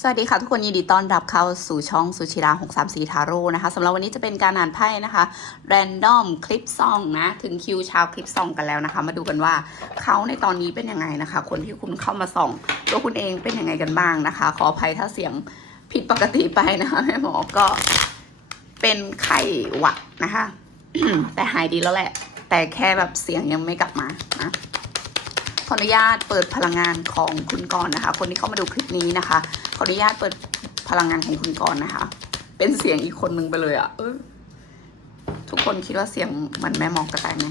สวัสดีค่ะ ทุกคนยินดีต้อนรับเข้าสู่ช่องสุชิรา634ทาโร่นะคะสำหรับวันนี้จะเป็นการอ่านไพ่นะคะ Random คลิปซองนะ ถึงคิวชาวคลิปซองกันแล้วนะคะ มาดูกันว่าเขาในตอนนี้เป็นยังไงนะคะ คนที่คุณเข้ามาส่องตัวคุณเองเป็นยังไงกันบ้างนะคะ ขออภัยถ้าเสียงผิดปกติไปนะคะแม่หมอก็เป็นไข้หวัดนะคะ แต่หายดีแล้วแหละ แต่แค่แบบเสียงยังไม่กลับมานะ ขออนุญาตเปิดพลังงานของคุณก่อนนะคะ คนที่เข้ามาดูคลิปนี้นะคะ ขออนุญาตเปิดพลังงานของคุณก่อนนะคะ เป็นเสียงอีกคนนึงไปเลยอะ่ะทุกคนคิดว่าเสียงเหมันแม่มองกระต่ายไหม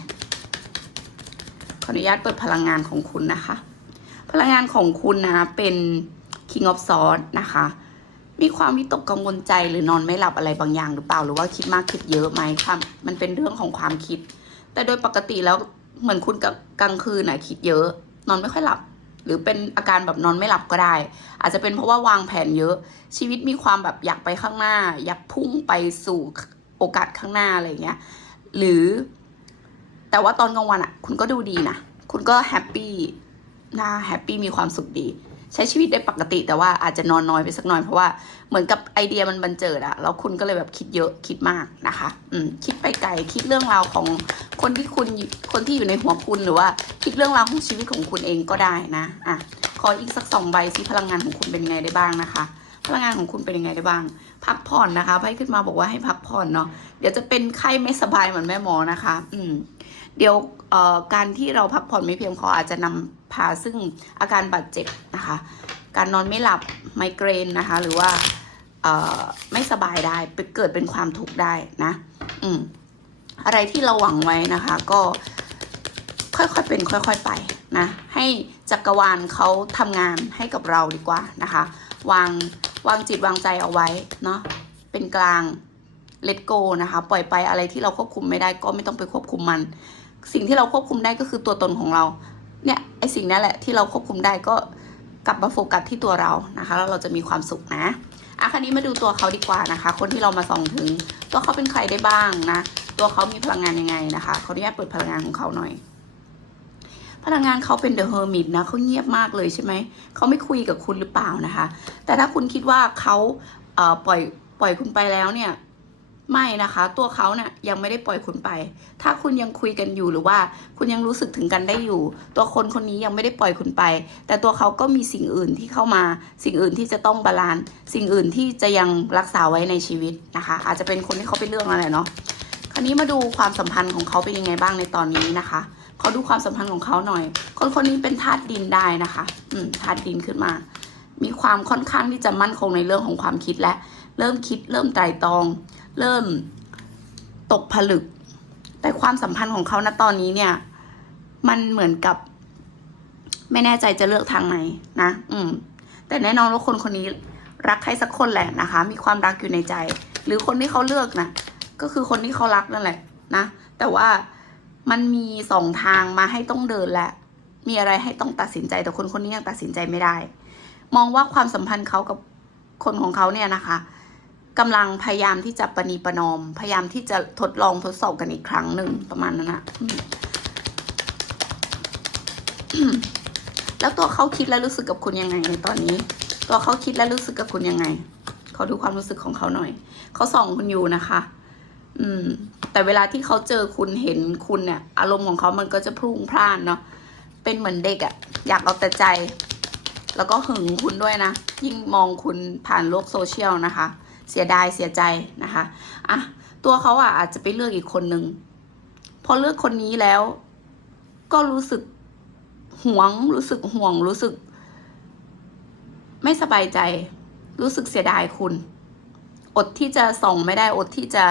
ขออนุญาตเปิดพลังงานของคุณนะคะ พลังงานของคุณนะเป็น King of Swords นะคะ มีความวิตกกังวลใจหรือนอนไม่หลับอะไรบางอย่างหรือเปล่าหรือว่าคิดมากคิดเยอะไหมความมันเป็นเรื่องของความคิด แต่โดยปกติแล้วเหมือนคุณกับกลางคืนน่ะคิดเยอะ นอนไม่ค่อยหลับ หรือเป็นอาการแบบนอนไม่หลับก็ได้ อาจจะเป็นเพราะว่าวางแผนเยอะ ชีวิตมีความแบบอยากไปข้างหน้า อยากพุ่งไปสู่โอกาสข้างหน้าอะไรอย่างเงี้ย หรือ แต่ว่าตอนกลางวันอะ คุณก็ดูดีนะ คุณก็แฮปปี้น่าแฮปปี้มีความสุขดี ใช้ชีวิตได้ปกติ แต่ว่าอาจจะนอนน้อยไปสักหน่อยเพราะว่าเหมือนกับไอเดียมันบันเจิดอะแล้วคุณก็เลยแบบคิดเยอะคิดมากนะคะอืมคิดไปไกลคิดเรื่องราวของคนที่คุณคนที่อยู่ในหัวคุณหรือว่า คิดเรื่องราวของชีวิตของคุณเองก็ได้นะอะขออีกสักสองใบสิพลังงานของคุณเป็นยังไงได้บ้างนะคะพลังงานของคุณเป็นยังไงได้บ้าง พักผ่อนนะคะไพ่ขึ้นมาบอกว่าให้พักผ่อนเนาะเดี๋ยวจะเป็นไข้ไม่สบายเหมือนแม่หมอนะคะ อืม เดี๋ยวการที่เราพักผ่อนไม่เพียงพออาจจะนำพาซึ่งอาการบาดเจ็บนะคะ การนอนไม่หลับไมเกรนนะคะ หรือว่าไม่สบายได้เกิดเป็นความทุกข์ได้นะ อืมอะไรที่เราหวังไว้นะคะ ก็ค่อยๆเป็น ค่อย ๆไปนะให้จักรวาลเขาทำงานให้กับเราดีกว่านะคะ วางวางจิตวางใจเอาไว้เนาะเป็นกลาง let go นะคะ ปล่อยไปอะไรที่เราควบคุมไม่ได้ก็ไม่ต้องไปควบคุมมัน สิ่งที่เราควบคุมได้ก็คือตัวตนของเรา เนี่ยไอสิ่งนั้นแหละที่เราควบคุมได้ก็กลับมาโฟกัสที่ตัวเรานะคะ แล้วเราจะมีความสุขนะอะคราวนี้มาดูตัวเขาดีกว่านะคะ คนที่เรามาส่องถึง ตัวเขาเป็นใครได้บ้างนะ ตัวเขามีพลังงานยังไงนะคะขออนุญาตเปิดพลังงานของเขาหน่อย พลังงานเขาเป็นเดอะเฮอร์มิตนะเขาเงียบมากเลยใช่ไหม เขาไม่คุยกับคุณหรือเปล่านะคะ แต่ถ้าคุณคิดว่าเขาเอ่อปล่อยปล่อยคุณไปแล้วเนี่ย ไม่นะคะ ตัวเขาเนี่ยยังไม่ได้ปล่อยคุณไป ถ้าคุณยังคุยกันอยู่หรือว่า คุณยังรู้สึกถึงกันได้อยู่ ตัวคนคนนี้ยังไม่ได้ปล่อยคุณไป แต่ตัวเขาก็มีสิ่งอื่นที่เข้ามา สิ่งอื่นที่จะต้องบาลานซ์สิ่งอื่นที่จะยังรักษาไว้ในชีวิตนะคะ อาจจะเป็นคนที่เขาไปเรื่องอะไรเนาะคราวนี้มาดูความสัมพันธ์ของเขาเป็นยังไงบ้างในตอนนี้นะคะเขาดูความสัมพันธ์ของเขาหน่อย คนคนนี้เป็นธาตุดินได้นะคะ อืมธาตุดินขึ้นมา มีความค่อนข้างที่จะมั่นคงในเรื่องของความคิดและ เริ่มคิดเริ่มไตรตรอง เริ่มตกผลึก แต่ความสัมพันธ์ของเขาณตอนนี้เนี่ย มันเหมือนกับ ไม่แน่ใจจะเลือกทางไหนนะ อืม แต่แน่นอนว่าคนคนนี้รักใครสักคนแหละนะคะ มีความรักอยู่ในใจ หรือคนที่เขาเลือกนะก็คือคนที่เขารักนั่นแหละนะ แต่ว่ามันมีสองทางมาให้ต้องเดินแหละ มีอะไรให้ต้องตัดสินใจ แต่คนคนนี้ยังตัดสินใจไม่ได้ มองว่าความสัมพันธ์เขากับคนของเขาเนี่ยนะคะ กำลังพยายามที่จะประนีประนอม พยายามที่จะทดลองทดสอบกันอีกครั้งหนึ่งประมาณนั้นนะแล้วตัวเขาคิดและรู้สึกกับคุณยังไงในตอนนี้ ตัวเขาคิดและรู้สึกกับคุณยังไงขอดูความรู้สึกของเขาหน่อย เขาส่องคุณอยู่นะคะ อืม แต่เวลาที่เขาเจอคุณเห็นคุณเนี่ย อารมณ์ของเขามันก็จะพุ่งพล่านเนาะ เป็นเหมือนเด็กอะอยากเอาแต่ใจ แล้วก็หึงคุณด้วยนะ ยิ่งมองคุณผ่านโลกโซเชียลนะคะ เสียดายเสียใจนะคะอะตัวเขาอะอาจจะไปเลือกอีกคนนึงพอเลือกคนนี้แล้ว ก็รู้สึกหวง รู้สึกห่วง รู้สึก ไม่สบายใจ รู้สึกเสียดายคุณ อดที่จะส่องไม่ได้ อดที่จะ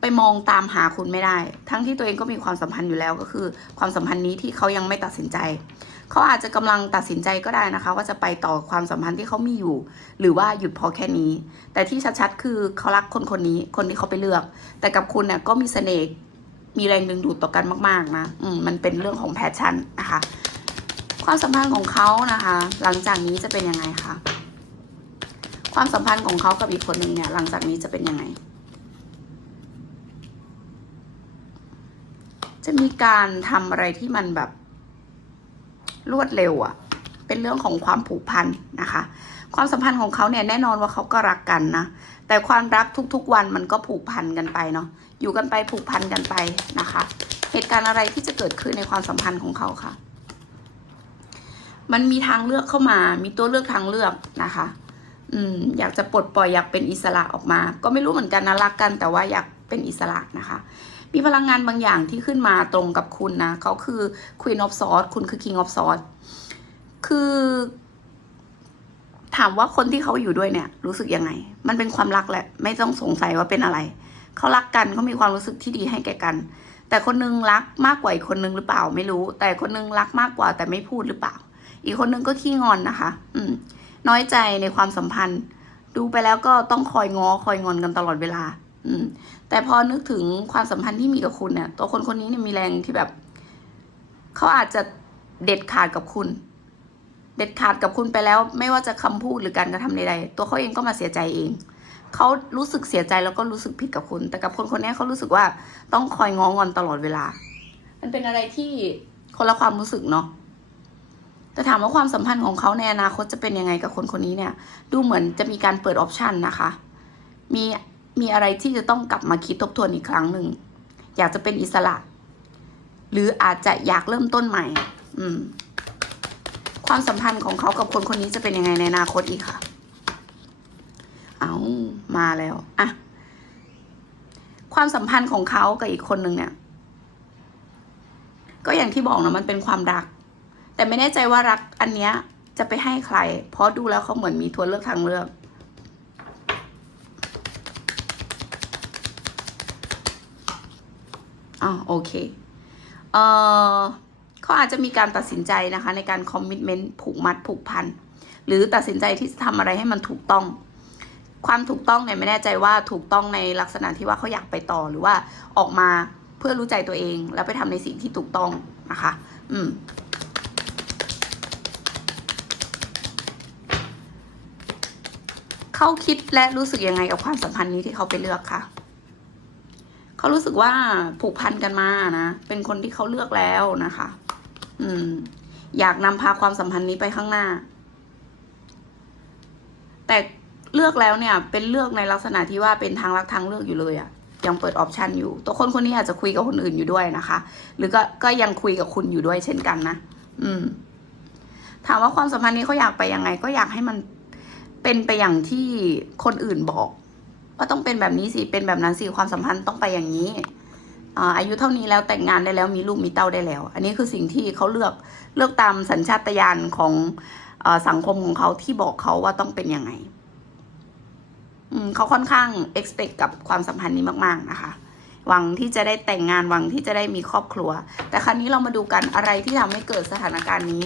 ไปมองตามหาคุณไม่ได้ ทั้งที่ตัวเองก็มีความสัมพันธ์อยู่แล้วก็คือ ความสัมพันธ์นี้ที่เขายังไม่ตัดสินใจ เขาอาจจะกำลังตัดสินใจก็ได้นะคะ ว่าจะไปต่อความสัมพันธ์ที่เขามีอยู่ หรือว่าหยุดพอแค่นี้ แต่ที่ชัดๆ คือเขารักคนคนนี้ คนที่เขาไปเลือก แต่กับคุณเนี่ยก็มีเสน่ห์มีแรงดึงดูดต่อกันมากๆนะอืมมันเป็นเรื่องของแพชชั่นนะคะ ความสัมพันธ์ของเขานะคะ หลังจากนี้จะเป็นยังไงคะความสัมพันธ์ของเขากับอีกคนหนึ่งเนี่ย หลังจากนี้จะเป็นยังไง จะมีการทำอะไรที่มันแบบ รวดเร็วอะเป็นเรื่องของความผูกพันนะคะ ความสัมพันธ์ของเขาเนี่ยแน่นอนว่าเขาก็รักกันนะ แต่ความรักทุกๆวันมันก็ผูกพันกันไปเนาะ อยู่กันไปผูกพันกันไปนะคะ เหตุการณ์อะไรที่จะเกิดขึ้นในความสัมพันธ์ของเขาค่ะ มันมีทางเลือกเข้ามา มีตัวเลือกทางเลือกนะคะ อืม อยากจะปลดปล่อยอยากเป็นอิสระออกมา ก็ไม่รู้เหมือนกันนะรักกัน แต่ว่าอยากเป็นอิสระนะคะ มีพลังงานบางอย่างที่ขึ้นมาตรงกับคุณนะเขาคือ Queen of Swords คุณคือ King of Swords คือ ถามว่าคนที่เขาอยู่ด้วยเนี่ย รู้สึกยังไง มันเป็นความรักแหละ ไม่ต้องสงสัยว่าเป็นอะไร เขารักกันเขามีความรู้สึกที่ดีให้แก่กัน แต่คนนึงรักมากกว่าอีกคนนึงหรือเปล่า ไม่รู้ แต่คนนึงรักมากกว่า แต่ไม่พูดหรือเปล่า อีกคนนึงก็ขี้งอนนะคะ อืม น้อยใจในความสัมพันธ์ ดูไปแล้วก็ต้องคอยง้อคอยงอนกันตลอดเวลา อืม แต่พอนึกถึงความสัมพันธ์ที่มีกับคุณเนี่ย ตัวคนคนนี้เนี่ยมีแรงที่แบบ เขาอาจจะเด็ดขาดกับคุณ เด็ดขาดกับคุณไปแล้ว ไม่ว่าจะคำพูดหรือการกระทำใดๆตัวเขาเองก็มาเสียใจเองเขารู้สึกเสียใจแล้วก็รู้สึกผิดกับคุณ แต่กับคนคนนี้เขารู้สึกว่าต้องคอยง้องอนตลอดเวลา มันเป็นอะไรที่คนละความรู้สึกเนาะแต่ถามว่าความสัมพันธ์ของเขาในอนาคตจะเป็นยังไงกับคนคนนี้เนี่ย ดูเหมือนจะมีการเปิดออปชันนะคะ มี มีอะไรที่จะต้องกลับมาคิดทบทวนอีกครั้งหนึ่ง อยากจะเป็นอิสระ หรืออาจจะอยากเริ่มต้นใหม่ อืม ความสัมพันธ์ของเขากับคนคนนี้จะเป็นยังไงในอนาคตอีกค่ะ เอามาแล้วอะความสัมพันธ์ของเขากับอีกคนหนึ่งเนี่ย ก็อย่างที่บอกนะมันเป็นความรัก แต่ไม่แน่ใจว่ารักอันเนี้ยจะไปให้ใคร เพราะดูแล้วเขาเหมือนมีตัวเลือกทางเลือก อ๋อโอเค เอ่อเขาอาจจะมีการตัดสินใจนะคะ ในการคอมมิชเมนต์ผูกมัดผูกพัน หรือตัดสินใจที่จะทำอะไรให้มันถูกต้อง ความถูกต้องเนี่ยไม่แน่ใจว่าถูกต้องในลักษณะที่ว่าเขาอยากไปต่อหรือว่าออกมาเพื่อรู้ใจตัวเอง แล้วไปทำในสิ่งที่ถูกต้องนะคะ อืมเขาคิดและรู้สึกยังไงกับความสัมพันธ์นี้ที่เขาไปเลือกคะ เขารู้สึกว่าผูกพันกันมานะ เป็นคนที่เขาเลือกแล้วนะคะ อืม อยากนำพาความสัมพันธ์นี้ไปข้างหน้า แต่เลือกแล้วเนี่ย เป็นเลือกในลักษณะที่ว่าเป็นทางรักทางเลือกอยู่เลยอะยังเปิดออปชันอยู่ ตัวคนคนนี้อาจจะคุยกับคนอื่นอยู่ด้วยนะคะ หรือก็ก็ยังคุยกับคุณอยู่ด้วยเช่นกันนะ อืม ถามว่าความสัมพันธ์นี้เขาอยากไปยังไง ก็อยากให้มันเป็นไปอย่างที่คนอื่นบอก ว่าต้องเป็นแบบนี้สิ เป็นแบบนั้นสิ ความสัมพันธ์ต้องไปอย่างนี้อายุเท่านี้แล้วแต่งงานได้แล้วมีลูกมีเต้าได้แล้ว อันนี้คือสิ่งที่เขาเลือกเลือกตามสัญชาตญาณของอสังคมของเขาที่บอกเขาว่าต้องเป็นยังไงเขาค่อนข้าง expect กับความสัมพันธ์นี้มาก ๆ นะคะ หวังที่จะได้แต่งงานหวังที่จะได้มีครอบครัว แต่ครั้นี้เรามาดูกันอะไรที่ทำให้เกิดสถานการณ์นี้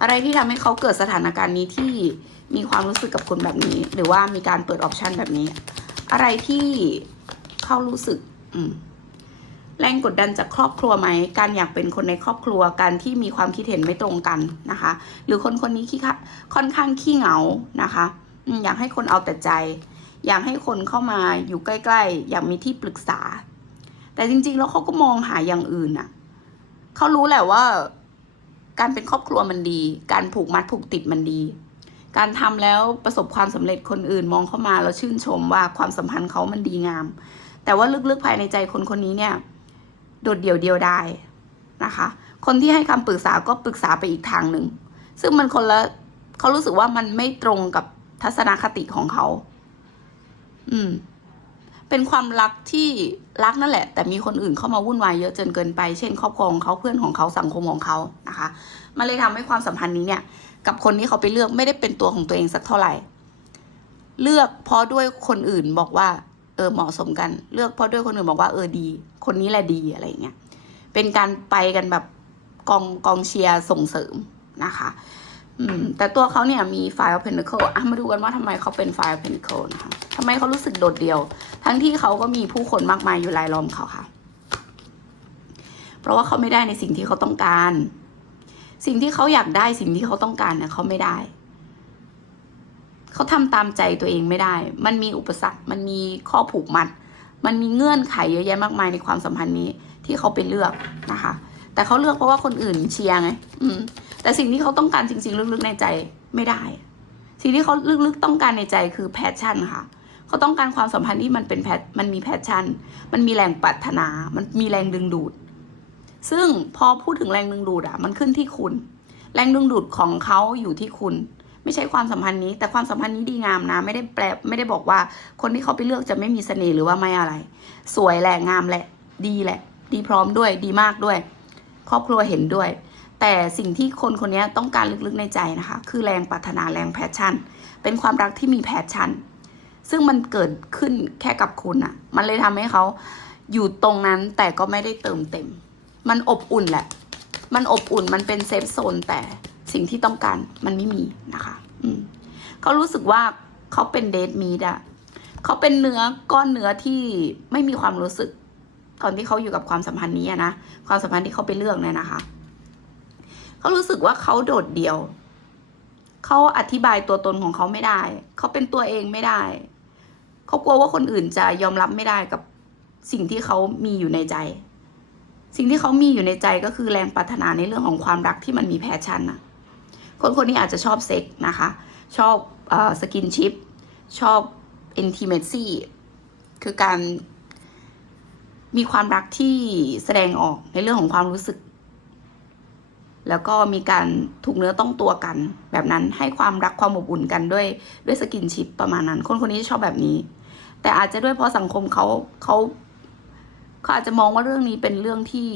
อะไรที่ทำให้เขาเกิดสถานการณ์นี้ที่ มีความรู้สึกกับคุณแบบนี้ หรือว่ามีการเปิดออปชันแบบนี้ อะไรที่เขารู้สึกแรงกดดันจากครอบครัวไหม การอยากเป็นคนในครอบครัว การที่มีความคิดเห็นไม่ตรงกันนะคะ หรือคนคนนี้ขี้ค่ะค่อนข้างขี้เหงานะคะอืมอยากให้คนเอาแต่ใจ อยากให้คนเข้ามาอยู่ใกล้ ๆ อยากมีที่ปรึกษา แต่จริง ๆ แล้วเขาก็มองหาอย่างอื่นน่ะ เขารู้แหละว่า การเป็นครอบครัวมันดี การผูกมัดผูกติดมันดี การทำแล้วประสบความสำเร็จคนอื่นมองเข้ามาแล้วชื่นชมว่าความสัมพันธ์เขามันดีงาม แต่ว่าลึกๆภายในใจคนคนนี้เนี่ย โดดเดี่ยวเดียวได้นะคะ คนที่ให้คำปรึกษาก็ปรึกษาไปอีกทางหนึ่ง ซึ่งมันคนละเขารู้สึกว่ามันไม่ตรงกับทัศนคติของเขา อืม เป็นความรักที่รักนั่นแหละ แต่มีคนอื่นเข้ามาวุ่นวายเยอะจนเกินไป เช่น ครอบครัวของเขาเพื่อนของเขาสังคมของเขานะคะ มันเลยทำให้ความสัมพันธ์นี้เนี่ย กับคนที่เขาไปเลือกไม่ได้เป็นตัวของตัวเองสักเท่าไหร่ เลือกเพราะด้วยคนอื่นบอกว่า เออเหมาะสมกัน เลือกเพราะด้วยคนอื่นบอกว่าเออดี คนนี้แหละดีอะไรเงี้ยเป็นการไปกันแบบกองกองเชียร์ส่งเสริมนะคะอืมแต่ตัวเขาเนี่ยมี Five of Pentacle อะมาดูกันว่าทำไมเขาเป็น Five of Pentacle นะคะทำไมเขารู้สึกโดดเดี่ยว ทั้งที่เขาก็มีผู้คนมากมายอยู่รายล้อมเขาค่ะ เพราะว่าเขาไม่ได้ในสิ่งที่เขาต้องการ สิ่งที่เขาอยากได้สิ่งที่เขาต้องการเนี่ยเขาไม่ได้ เขาทำตามใจตัวเองไม่ได้ มันมีอุปสรรค มันมีข้อผูกมัด มันมีเงื่อนไขเยอะแยะมากมายในความสัมพันธ์นี้ที่เขาไปเลือกนะคะ แต่เขาเลือกเพราะว่าคนอื่นเชียร์ไงอืม แต่แต่สิ่งที่เขาต้องการจริง ๆ ลึกๆในใจไม่ได้ สิ่งที่เขาลึกๆต้องการในใจคือแพชชั่นค่ะเขาต้องการความสัมพันธ์ที่มันเป็นแพชมันมีแพชชั่น มันมีแรงปรารถนา มันมีแรงดึงดูด ซึ่งพอพูดถึงแรงดึงดูดอะมันขึ้นที่คุณ แรงดึงดูดของเขาอยู่ที่คุณ ไม่ใช่ความสัมพันธ์นี้ แต่ความสัมพันธ์นี้ดีงามนะ ไม่ได้แปลไม่ได้บอกว่า คนที่เขาไปเลือกจะไม่มีเสน่ห์หรือว่าไม่อะไร สวยแหละงามแหละ ดีแหละ ดีพร้อมด้วย ดีมากด้วย ครอบครัวเห็นด้วย แต่สิ่งที่คนคนนี้ต้องการลึกๆในใจนะคะ คือแรงปรารถนาแรงแพชชั่น เป็นความรักที่มีแพชชั่น ซึ่งมันเกิดขึ้นแค่กับคุณอะมันเลยทำให้เขาอยู่ตรงนั้นแต่ก็ไม่ได้เติมเต็ม มันอบอุ่นแหละ มันอบอุ่นมันเป็นเซฟโซนแต่สิ่งที่ต้องการมันไม่มีนะคะ อืมเขารู้สึกว่าเขาเป็นเดทมีดอะเขาเป็นเนื้อก้อนเนื้อที่ไม่มีความรู้สึก ตอนที่เขาอยู่กับความสัมพันธ์นี้นะความสัมพันธ์ที่เขาไปเลือกเนี่ยนะคะเขารู้สึกว่าเขาโดดเดี่ยวเขาอธิบายตัวตนของเขาไม่ได้ เขาเป็นตัวเองไม่ได้ เขากลัวว่าคนอื่นจะยอมรับไม่ได้กับสิ่งที่เขามีอยู่ในใจ สิ่งที่เขามีอยู่ในใจก็คือแรงปรารถนาในเรื่องของความรักที่มันมีแพชชั่นนะคนคนนี้อาจจะชอบเซ็กส์นะคะ ชอบสกินชิปชอบอินทิเมซี่คือการมีความรักที่แสดงออกในเรื่องของความรู้สึก แล้วก็มีการถูกเนื้อต้องตัวกัน แบบนั้นให้ความรักความอบอุ่นกันด้วยด้วยสกินชิปประมาณนั้น คนคนนี้ชอบแบบนี้ แต่อาจจะด้วยเพราะสังคมเขาเขา เขาอาจจะมองว่าเรื่องนี้เป็นเรื่องที่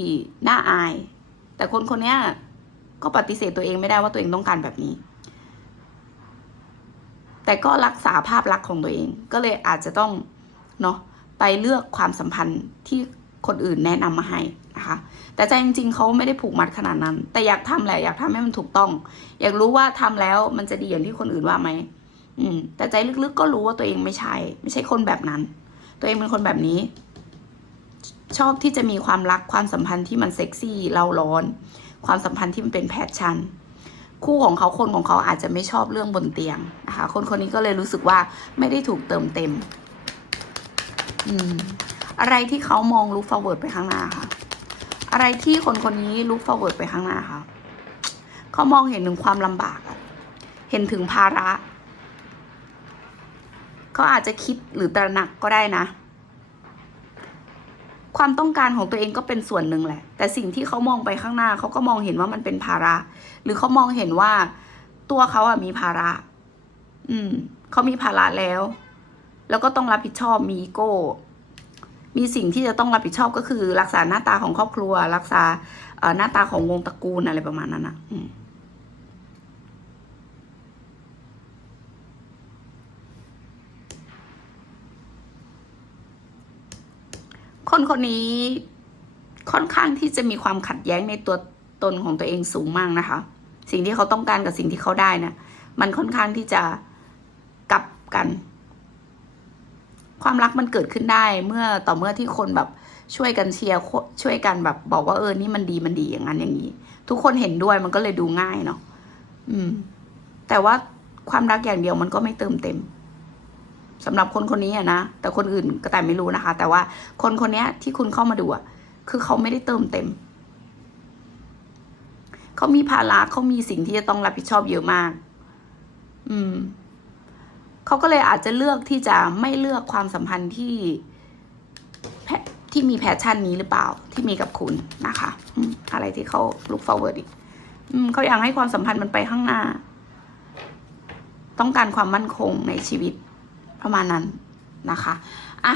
น่าอาย แต่คนคนนี้ก็ปฏิเสธตัวเองไม่ได้ว่าตัวเองต้องการแบบนี้ แต่ก็รักษาภาพลักษณ์ของตัวเอง ก็เลยอาจจะต้องเนาะไปเลือกความสัมพันธ์ที่คนอื่นแนะนำมาให้นะคะ แต่ใจจริงๆเขาไม่ได้ผูกมัดขนาดนั้น แต่อยากทำแหละอยากทำให้มันถูกต้อง อยากรู้ว่าทำแล้วมันจะดีอย่างที่คนอื่นว่าไหมอืม แต่ใจลึกๆก็รู้ว่าตัวเองไม่ใช่ ไม่ใช่คนแบบนั้น ตัวเองเป็นคนแบบนี้ ชอบที่จะมีความรักความสัมพันธ์ที่มันเซ็กซี่เล่าร้อน ความสัมพันธ์ที่มันเป็นแพชชั่น คู่ของเขาคนของเขาอาจจะไม่ชอบเรื่องบนเตียงนะคะคนคนนี้ก็เลยรู้สึกว่าไม่ได้ถูกเติมเต็ม อืม อะไรที่เขามองลุก forward ไปข้างหน้าค่ะ อะไรที่คนคนนี้ลุก forward ไปข้างหน้าค่ะเขามองเห็นถึงความลำบากอะเห็นถึงภาระเขาอาจจะคิดหรือตระหนักก็ได้นะ ความต้องการของตัวเองก็เป็นส่วนหนึ่งแหละ แต่สิ่งที่เขามองไปข้างหน้าเขาก็มองเห็นว่ามันเป็นภาระ หรือเขามองเห็นว่าตัวเขาอะมีภาระ อืมเขามีภาระแล้ว แล้วก็ต้องรับผิดชอบมีโก้ มีสิ่งที่จะต้องรับผิดชอบก็คือ รักษาหน้าตาของครอบครัว รักษาหน้าตาของวงตระกูลอะไรประมาณนั้นอะอื คนคนนี้ค่อนข้างที่จะมีความขัดแย้งในตัวตนของตัวเองสูงมากนะคะ สิ่งที่เขาต้องการกับสิ่งที่เขาได้นะี่ยมันค่อนข้างที่จะกลับกัน ความรักมันเกิดขึ้นได้เมื่อต่อเมื่อที่คนแบบช่วยกันเชียร์ช่วยกันแบบ บอกว่าเออนี่มันดีมันดีอย่างนั้นอย่างนี้ ทุกคนเห็นด้วยมันก็เลยดูง่ายเนาะอืม แต่ว่าความรักอย่างเดียวมันก็ไม่เติมเต็ม สำหรับคนคนนี้อะนะแต่คนอื่นก็แต่ไม่รู้นะคะ แต่ว่าคนคนนี้ที่คุณเข้ามาดูอะคือเขาไม่ได้เติมเต็มเขามีภาระเขามีสิ่งที่จะต้องรับผิดชอบเยอะมาก อืมเขาก็เลยอาจจะเลือกที่จะไม่เลือกความสัมพันธ์ที่แพที่มีแพชชั่นนี้หรือเปล่าที่มีกับคุณนะคะออะไรที่เขา look forward อีกอืมเขาอยากให้ความสัมพันธ์มันไปข้างหน้า ต้องการความมั่นคงในชีวิต ประมาณนั้นนะคะอะ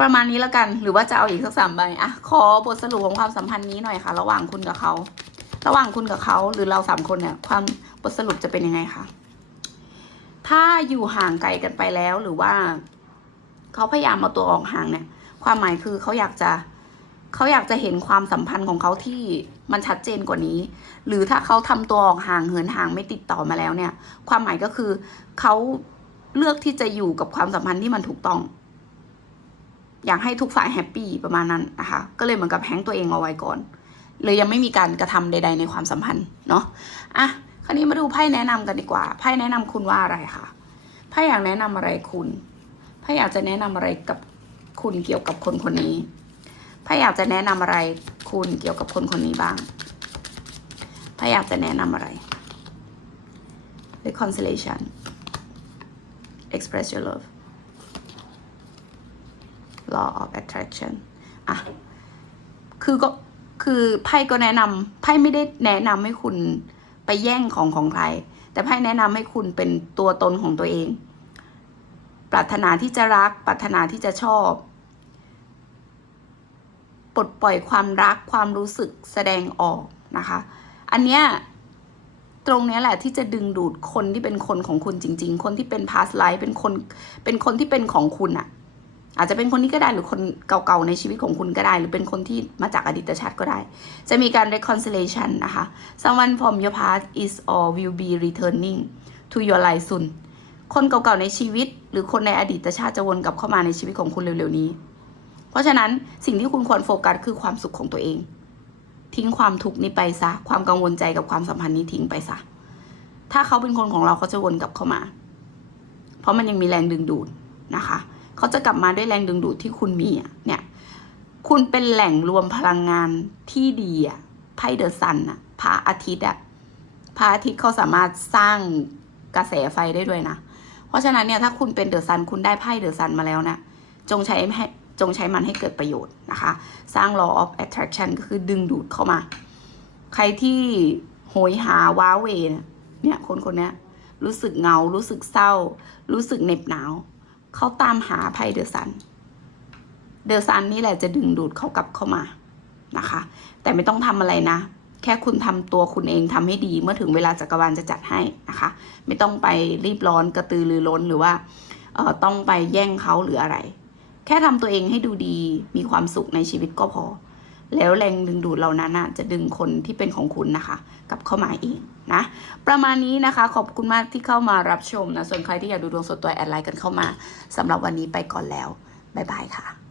ประมาณนี้แล้วกัน หรือว่าจะเอาอีกสักสามใบอะขอบทสรุปของความสัมพันธ์นี้หน่อยค่ะ ระหว่างคุณกับเขาระหว่างคุณกับเขาหรือเราสามคนเนี่ย ความบทสรุปจะเป็นยังไงคะถ้าอยู่ห่างไกลกันไปแล้วหรือว่า เขาพยายามเอาตัวออกห่างเนี่ย ความหมายคือเขาอยากจะเขาอยากจะเห็นความสัมพันธ์ของเขาที่มันชัดเจนกว่านี้ หรือถ้าเขาทำตัวออกห่างเหินห่างไม่ติดต่อมาแล้วเนี่ย ความหมายก็คือเขา เลือกที่จะอยู่กับความสัมพันธ์ที่มันถูกต้อง อยากให้ทุกฝ่ายแฮปปี้ประมาณนั้นนะคะ ก็เลยเหมือนกับแฮงตัวเองเอาไว้ก่อน เลยยังไม่มีการกระทำใด ๆ ในความสัมพันธ์เนาะ อะ คราวนี้มาดูไพ่แนะนำกันดีกว่า ไพ่แนะนำคุณว่าอะไรคะ ไพ่อยากแนะนำอะไรคุณ ไพ่อยากจะแนะนำอะไรกับคุณเกี่ยวกับคนคนนี้ ไพ่อยากจะแนะนำอะไรคุณเกี่ยวกับคนคนนี้บ้าง ไพ่อยากจะแนะนำอะไร reconciliation express your love law of attraction อะ คือก็ คือไพ่ก็แนะนำไพ่ไม่ได้แนะนำให้คุณไปแย่งของของใคร แต่ไพ่แนะนำให้คุณเป็นตัวตนของตัวเอง ปรารถนาที่จะรัก ปรารถนาที่จะชอบ ปลดปล่อยความรัก ความรู้สึกแสดงออกนะคะ อันเนี้ย ตรงนี้แหละที่จะดึงดูดคนที่เป็นคนของคุณจริง ๆ คนที่เป็น past life เป็นคน เป็นคนที่เป็นของคุณอะอาจจะเป็นคนนี้ก็ได้หรือคนเก่าๆในชีวิตของคุณก็ได้ หรือเป็นคนที่มาจากอดีตชาติก็ได้ จะมีการ reconciliation นะคะ someone from your past is or will be returning to your life soon คนเก่าๆในชีวิต หรือคนในอดีตชาติจะวนกลับเข้ามาในชีวิตของคุณเร็วๆนี้ เพราะฉะนั้นสิ่งที่คุณควรโฟกัสคือความสุขของตัวเอง ทิ้งความทุกข์นี้ไปซะ ความกังวลใจกับความสัมพันธ์นี้ทิ้งไปซะ ถ้าเขาเป็นคนของเราเขาจะวนกลับเข้ามา เพราะมันยังมีแรงดึงดูดนะคะ เขาจะกลับมาด้วยแรงดึงดูดที่คุณมีเนี่ย คุณเป็นแหล่งรวมพลังงานที่ดีอะไพ่เดอะซันอะพระอาทิตย์อะพระอาทิตย์เขาสามารถสร้างกระแสไฟได้ด้วยนะ เพราะฉะนั้นเนี่ยถ้าคุณเป็นเดอะซันคุณได้ไพ่เดอะซันมาแล้วนะ จงใช้ให้ จงใช้มันให้เกิดประโยชน์นะคะ สร้าง law of attraction ก็คือดึงดูดเข้ามา ใครที่โหยหาว้าเวเนี่ยเนี่ยคนคนนี้รู้สึกเงา รู้สึกเศร้า รู้สึกเหน็บหนาว เขาตามหาไพ่เดอะซัน เดอะซันนี่แหละจะดึงดูดเขากลับเข้ามานะคะ แต่ไม่ต้องทำอะไรนะ แค่คุณทำตัวคุณเองทำให้ดี เมื่อถึงเวลาจักรวาลจะจัดให้นะคะ ไม่ต้องไปรีบร้อนกระตือรือร้นหรือว่าต้องไปแย่งเขาหรืออะไร แค่ทำตัวเองให้ดูดีมีความสุขในชีวิตก็พอ แล้วแรงดึงดูดเหล่านั้นจะดึงคนที่เป็นของคุณนะคะ กลับเข้ามาเองนะ ประมาณนี้นะคะขอบคุณมากที่เข้ามารับชมนะ ส่วนใครที่อยากดูดวงสดตัวแอดไลน์กันเข้ามาสำหรับวันนี้ไปก่อนแล้ว บ๊ายบายค่ะ